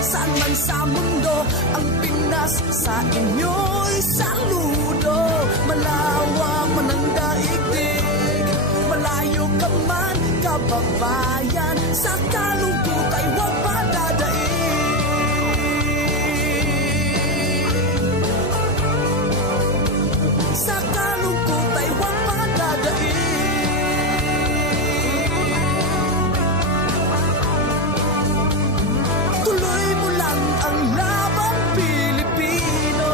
saan man sa mundo, ang Pinas sa inyo'y saludo. Malawak man ang daigdig, malayo ka man kababayan, sa kalungkot ay huwag padadaig. Sa kalungkot ay huwag padadaig. Tuloy mo lang ang laban Pilipino.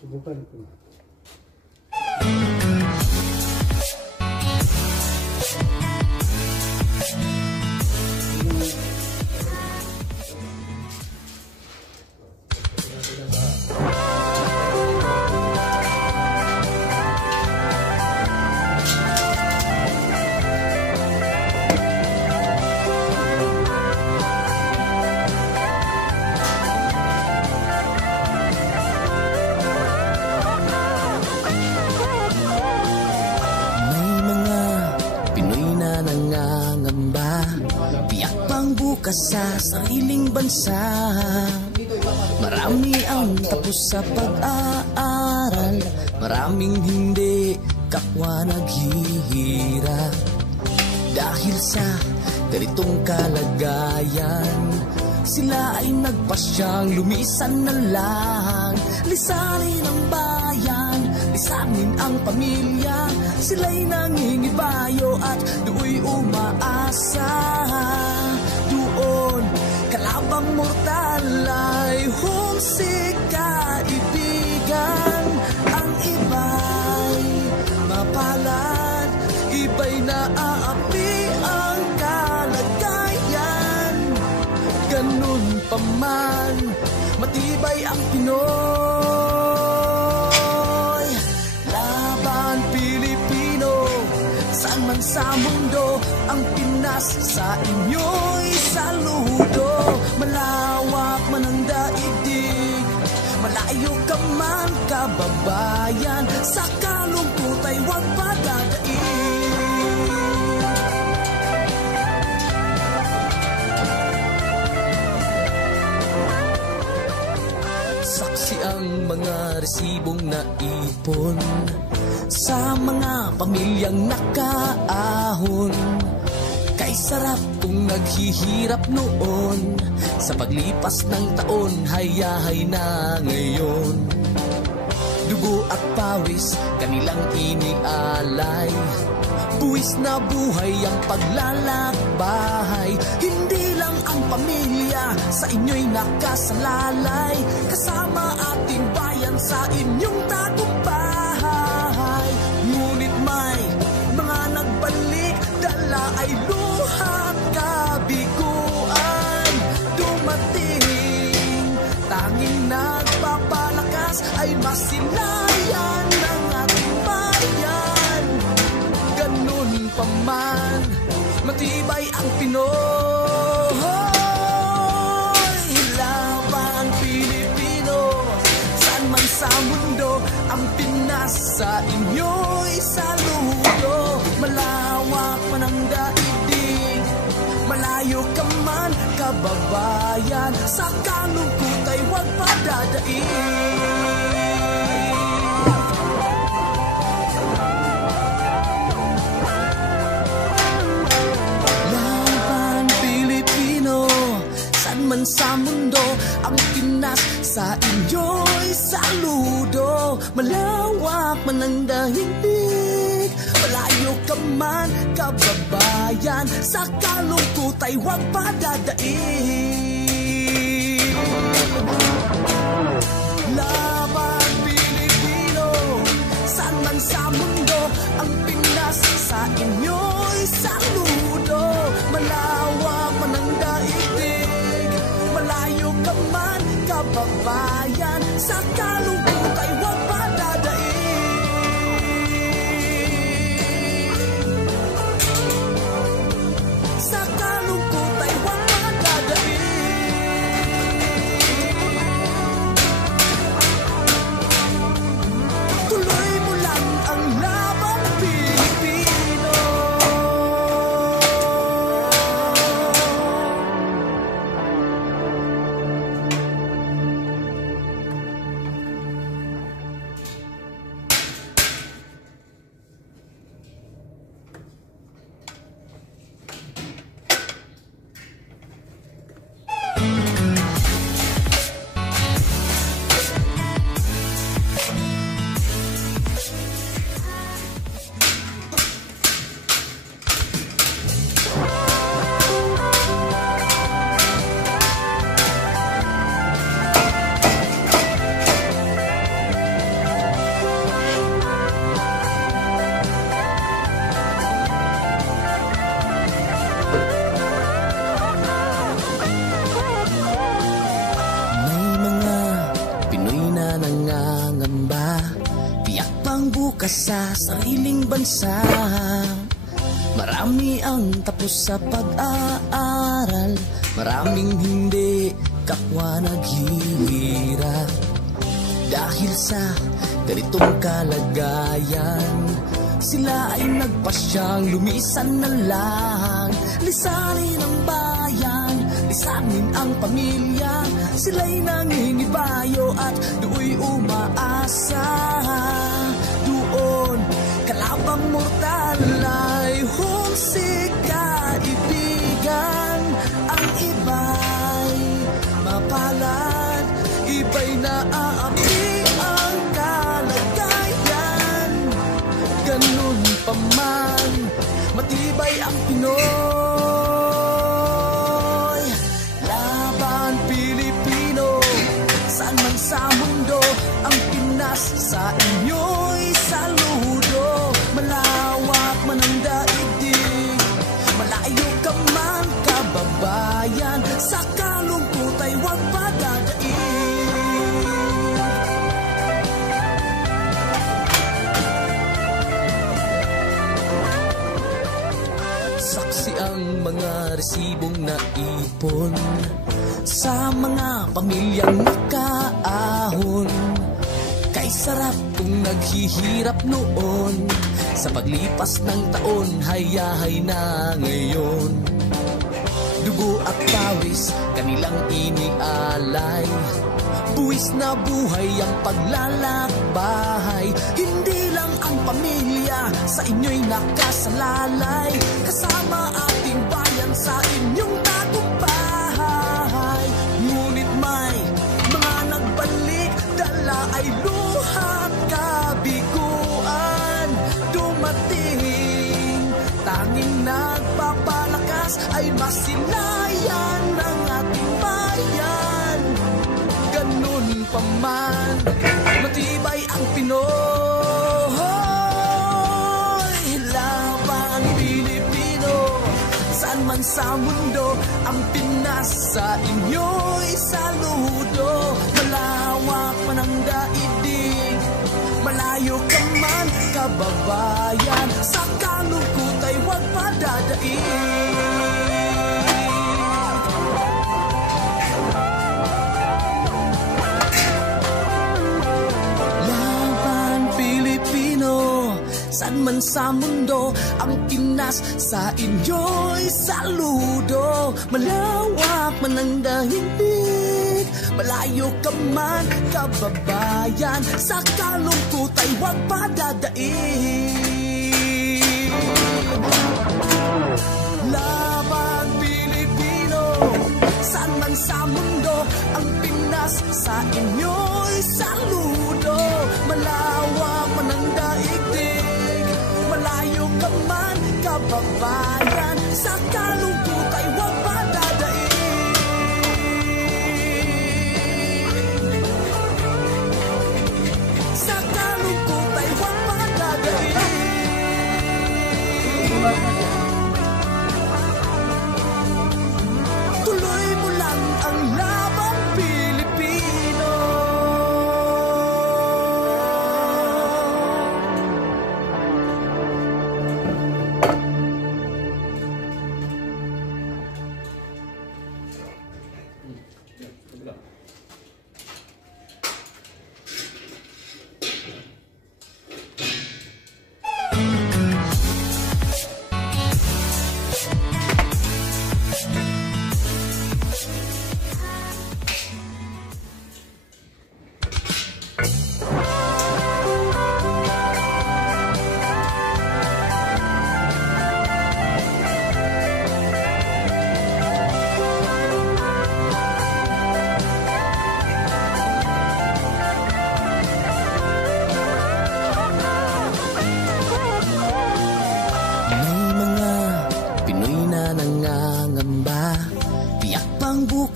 Subukan ito. Sa sariling bansa, marami ang tapos sa pag-aaral, maraming hindi kapwa naghihirap. Dahil sa ganitong kalagayan, sila ay nagpasyang lumisan na lang. Lisanin ang bayan, lisanin ang pamilya, sila'y nangingibayo at do'y umaasa. Doon, kalabang mortal ay homesick kaibigan. Ang iba'y mapalad, iba'y naaapi ang kalagayan. man, matibay ang Pinoy. Laban Pilipino, saan man sa mundo, ang Pinas sa inyo'y saludo. Malawak man ang daigdig, malayo ka man kababayan, sa kalungkot ay huwag padadaig. Saksi ang mga resibong naipon sa mga pamilyang nakaahon. Kay sarap kung naghihirap noon, sa paglipas ng taon, hayahay na ngayon. Dugo at pawis, kanilang inialay, buwis na buhay ang paglalakbay. Hindi lang ang pamilya sa inyo'y nakasalalay, kasama ating bayan sa inyong tagumpay. Ngunit may mga nagbalik, dala ay luhat kabiguan. Dumating, tanging nagpapalakas ay masilayan ng ating bayan. Ganun pa man, matibay ang Pinoy. Laban Pilipino, saan man sa mundo, ang Pinas sa inyo'y saludo. Malawak man ang daigdig, malayo ka man kababayan, sa kalungkot ay huwag padadaig. Man sa mundo, ang Pinas sa inyo'y saludo. Malawak man ang daigdig, malayo ka man kababayan, sa kalungkot ay huwag padadaig. Laban Pilipino, saan man sa mundo, ang Pinas sa inyo'y saludo. Malawak man ang daigdig, malayo ka man kababayan, sa kalungkot ay huwag padadaig. Sa kalungkot ay huwag padadaig. Tuloy mo lang ang laban Pilipino. Sa sariling bansa, marami ang tapos sa pag-aaral, maraming hindi kapwa naghihirap. Dahil sa ganitong kalagayan, sila ay nagpasyang lumisan na lang. Lisanin ang bayan, lisanin ang pamilya, sila'y nangingibayo at do'y umaasa. Doon, kalabang mortal ay humsik kaibigan. Ang iba'y mapalad, iba'y naaapi ang kalagayan. Ganun pa man, matibay ang Pinoy. Laban Pilipino, saan man sa mundo, ang Pinas sa inyo'y saludo. Malawak man ang daigdig, malayo ka man kababayan, sa kalungkot ay huwag ang mga resibong naipon sa mga pamilyang nakaahon. Kay sarap kung naghihirap noon, sa paglipas ng taon, hayahay na ngayon. Dugo at pawis, kanilang inialay, buwis na buhay ang paglalakbay. Hindi lang ang pamilya sa inyo'y nakasalalay, kasama ating bayan sa inyong tagumpay. Ngunit may mga nagbalik, dala ay luhat kabiguan. Dumating, tanging nagpapalakas ay masilayan ng ating bayan. Ganun pa man, matibay ang Pinoy. Laban Pilipino, saan man sa mundo, ang Pinas sa inyo'y saludo. Malawak man ang daigdig, malayo ka man kababayan, sa kalungkot ay huwag padadaig. Saan man sa mundo, ang Pinas sa inyo'y saludo. Malawak man ang daigdig, malayo ka man kababayan, sa kalungkot ay huwag padadaig. Laban Pilipino, saan man sa mundo, ang Pinas sa inyo'y saludo. Malawak man ang daigdig, malayo ka man kababayan, sa kalungkot ay huwag padadaig. Sa kalungkot ay huwag padadaig. Tuloy mo lang ang laban Pilipino.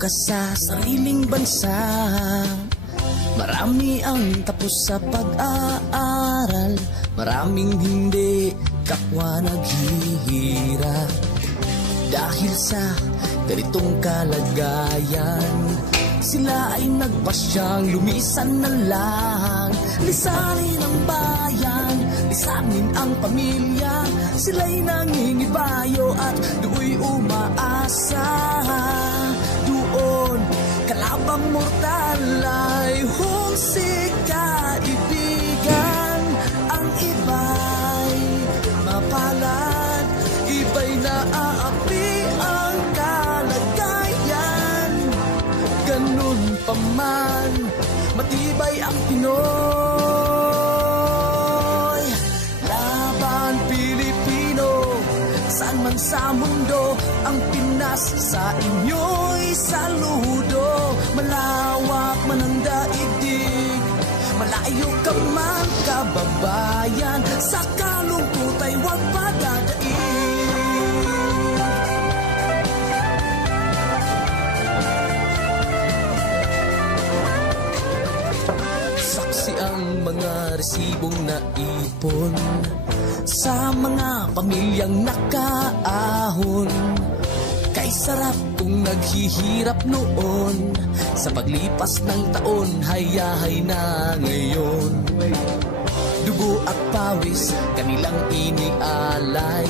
Sa sariling bansa, marami ang tapos sa pag-aaral, maraming hindi kapwa naghihirap. Dahil sa ganitong kalagayan, sila ay nagpasyang lumisan na lang. Lisanin ang bayan, lisanin ang pamilya, sila'y nangingibayo at do'y umaasa. Doon, kalabang mortal ay humsik kaibigan. Ang iba'y mapalad, iba'y naaapi ang kalagayan. Ganun pa man, matibay ang Pinoy. Laban Pilipino, saan man sa mundo, ang Pinas sa inyo'y saludo. Malawak man ang daigdig, malayo ka man kababayan, sa kalungkot ay huwag padadaig. Saksi ang mga resibong naipon sa mga pamilyang nakaahon. Kay sarap kung naghihirap noon, sa paglipas ng taon, hayahay na ngayon. Dugo at pawis, kanilang inialay.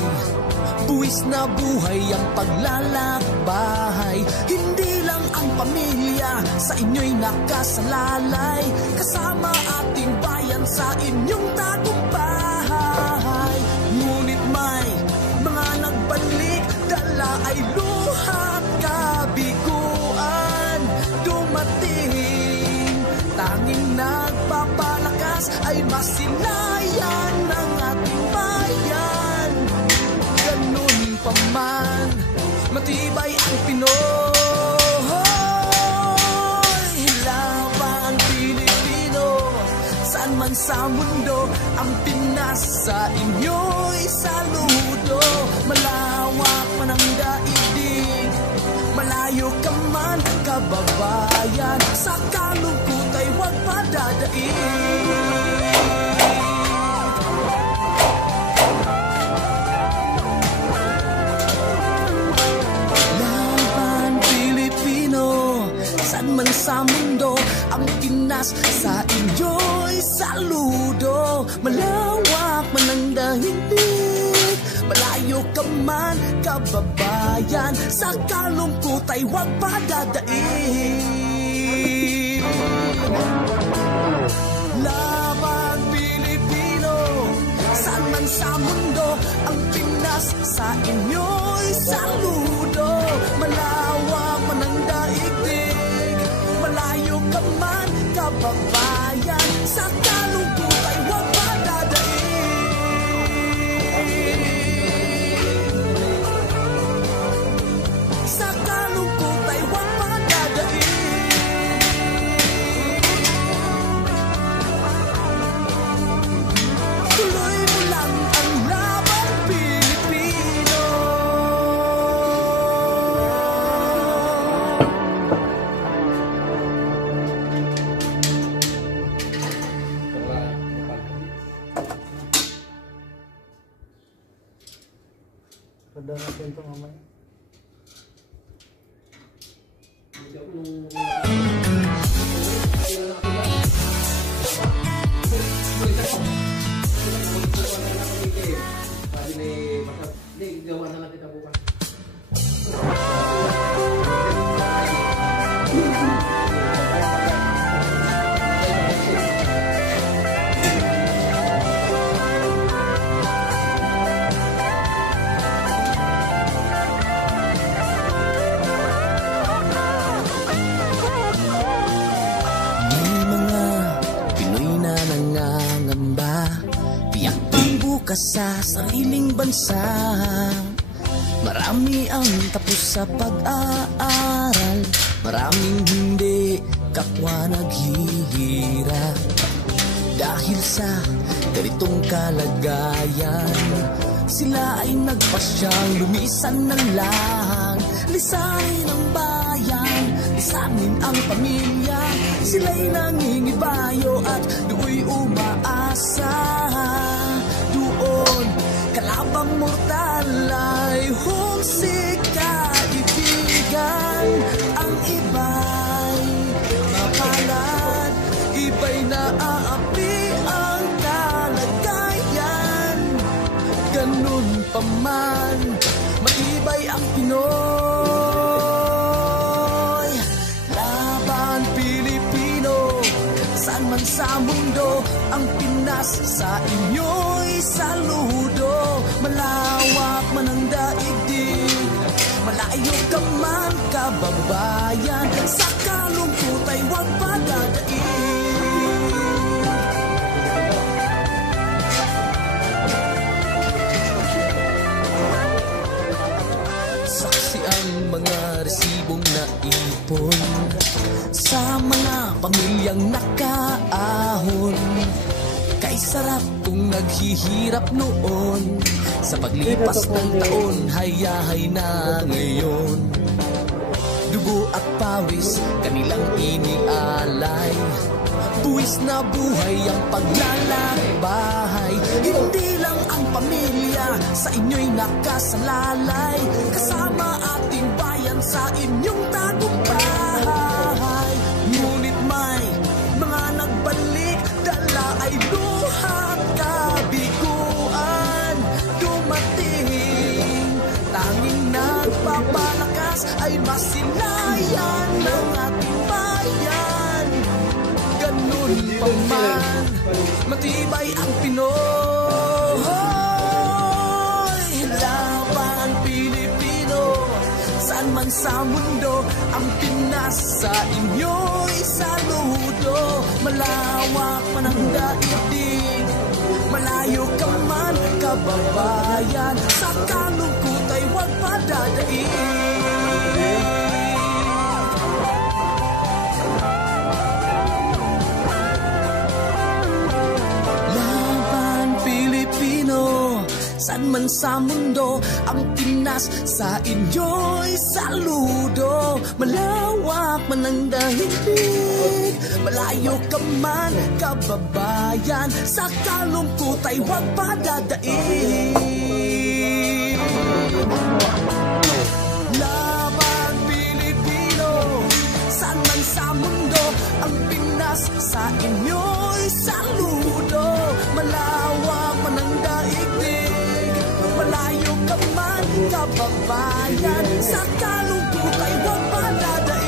Buwis na buhay ang paglalakbay. Hindi lang ang pamilya sa inyo'y nakasalalay. Kasama ating bayan sa inyong tagumpay. Ngunit may mga nagbalik, dala ay luhat kabiguan. Dumating, tanging nagpapalakas ay masilayan ng ating bayan. Ganun pa man, matibay ang Pinoy. Laban Pilipino, saan man sa mundo, ang Pinas sa inyo'y saludo. Malawak man ang daigdig, malayo ka man kababayan, sa kalungkot ay huwag padadaig. Laban Pilipino, saan man sa mundo, ang Pinas sa inyo'y saludo. Malawak man ang daigdig, malayo ka man kababayan, sa kalungkot ay huwag padadaig. Laban Pilipino, saan man sa mundo, ang Pinas sa inyo'y saludo. Malawak man ang daigdig, malayo ka man kababayan, sa kalungkot ay huwag padadaig. Sa kalungkot ay huwag padadaig. Tuloy mo lang ang laban Pilipino. Kada natin ito mamaya. May mga Pinoy na nangangamba, tiyak ang bukas sa sariling bansa. Marami ang tapos sa pag-aaral, maraming hindi kapwa naghihirap. Dahil sa ganitong kalagayan, sila ay nagpasyang lumisan ng lahang. Lisanin ang bayan, lisanin ang pamilya, sila'y nangingibayo at do'y umaasa. Doon, kalabang mortal ay humsik kaibigan. Ang iba'y mapalad, iba'y naaapi ang kalagayan. Ganun pa man, matibay ang Pinoy. Laban Pilipino, saan man sa mundo, ang Pinas sa inyo'y saludo. Malawak man ang daigdig, malayo ka man kababayan, sa kalungkot ay huwag padadaig. Saksi ang mga resibong naipon sa mga pamilyang nakaahon. Kay sarap kung naghihirap noon, sa paglipas ng taon, hayahay na ngayon. Dugo at pawis, kanilang inialay. Buwis na buhay ang paglalakbay. Hindi lang ang pamilya sa inyo'y nakasalalay. Kasama ating bayan sa inyong tagumpay. Ngunit may mga nagbalik, dala ay luhat ka Pinas sa inyo'y saludo. Malawak man ang daigdig, malayo ka man kababayan, sa kalungkot ay huwag padadaig. Saan man sa mundo ang Pinas sa inyo'y saludo. Malawak man ang daigdig, malayo ka man kababayan, sa kalungkot ay huwag padadaig. Laban Pilipino, saan man sa mundo ang Pinas sa inyo'y saludo. Malawak man ang daigdig, malayo ka man kababayan, sa kalungkot ay huwag padadaig.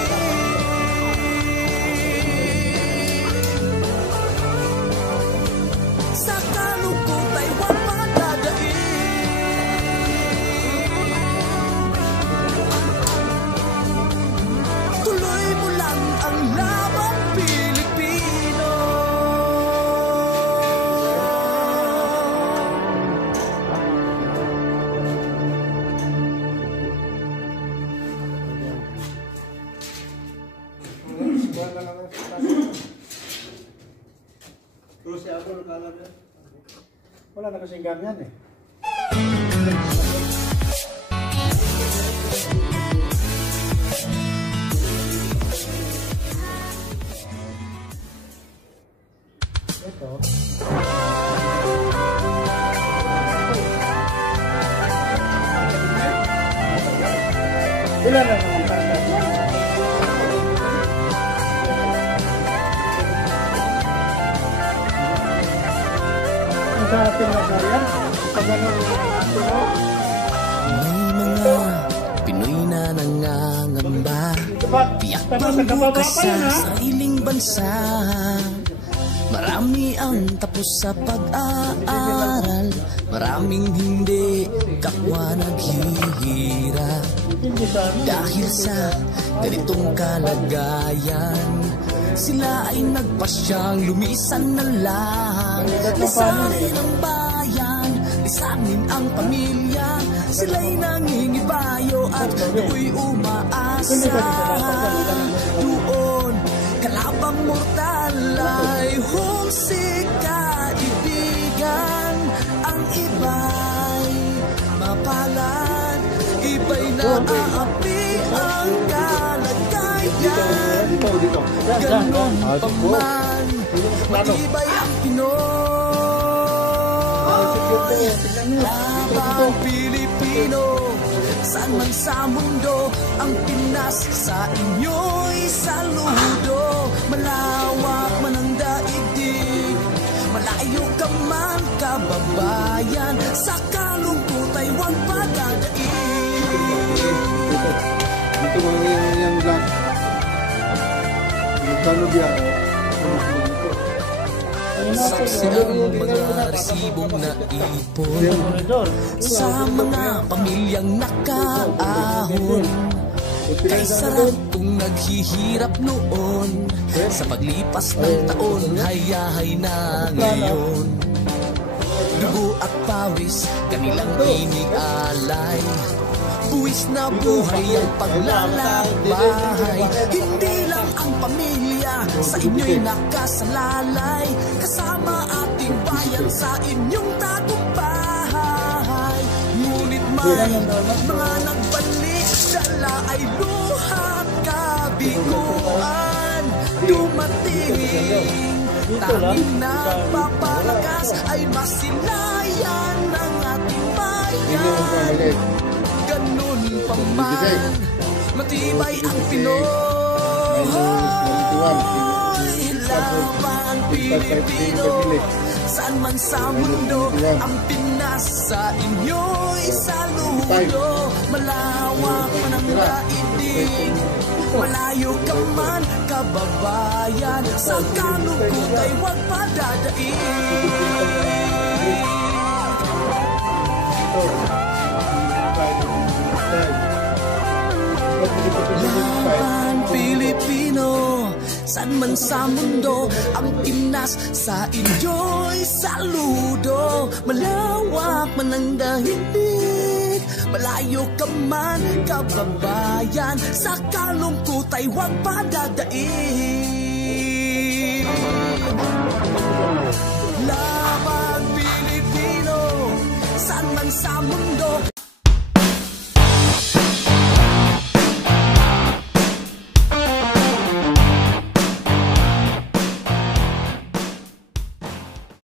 Sa kalungkot ay huwag padadaig. Tuloy mo lang ang laban Pilipino. Wala na kasing ganyan eh. Ito. Ilan na naman kasa? Sa ating nasariyan, sa ganun May mga Pinoy na nangangamba, tiyak pagbukas sa sariling bansa. Marami ang tapos sa pag-aaral, maraming hindi kapwa naghihirap. Dahil sa ganitong kalagayan, sila ay nagpasyang lumisan na lang. Lisanin ang bayan, lisanin ang pamilya, sila'y nangingibayo at ako'y umaasa. Doon, kalabang mortal ay homesick kaibigan. Ang iba'y mapalad, iba'y naaapi ang kalagayan. Ganon pa man, matibay ang Pinoy. Labang Pilipino, saan man sa mundo ang Pinas sa inyo'y saludo. Malawak man ang daigdig, malayo ka man kababayan, sa kalungkot ay huwag padadaig. Ito mga yung vlog. Saksi ang mga resibong naipon sa mga pamilyang nakaahon. Kay sarap kung naghihirap noon, sa paglipas ng taon hayahay na ngayon. Dugo at pawis kanilang inialay, buwis na buhay ang paglalakbay. Hindi lang ang pamilya sa inyo'y nakasalalay, kasama ating bayan sa inyong tagumpay. Ngunit may mga nagbalik, dala ay luhat kabiguan. Dumating, tanging nagpapalakas ay masilayan ng ating bayan. Ganun pa man, matibay ang Pinoy. Labang Pilipino, saan man sa mundo ang Pinas sa inyo'y saludo. Malawak man ang daigdig, malayo ka man kababayan, sa kalungkot ay huwag padadaig. Laban Pilipino, saan man sa mundo, ang Pinas sa inyo'y saludo. Malawak man ang dahilig, malayo ka man kababayan, sa kalungkot ay huwag padadaig. Laban Pilipino, saan man sa mundo.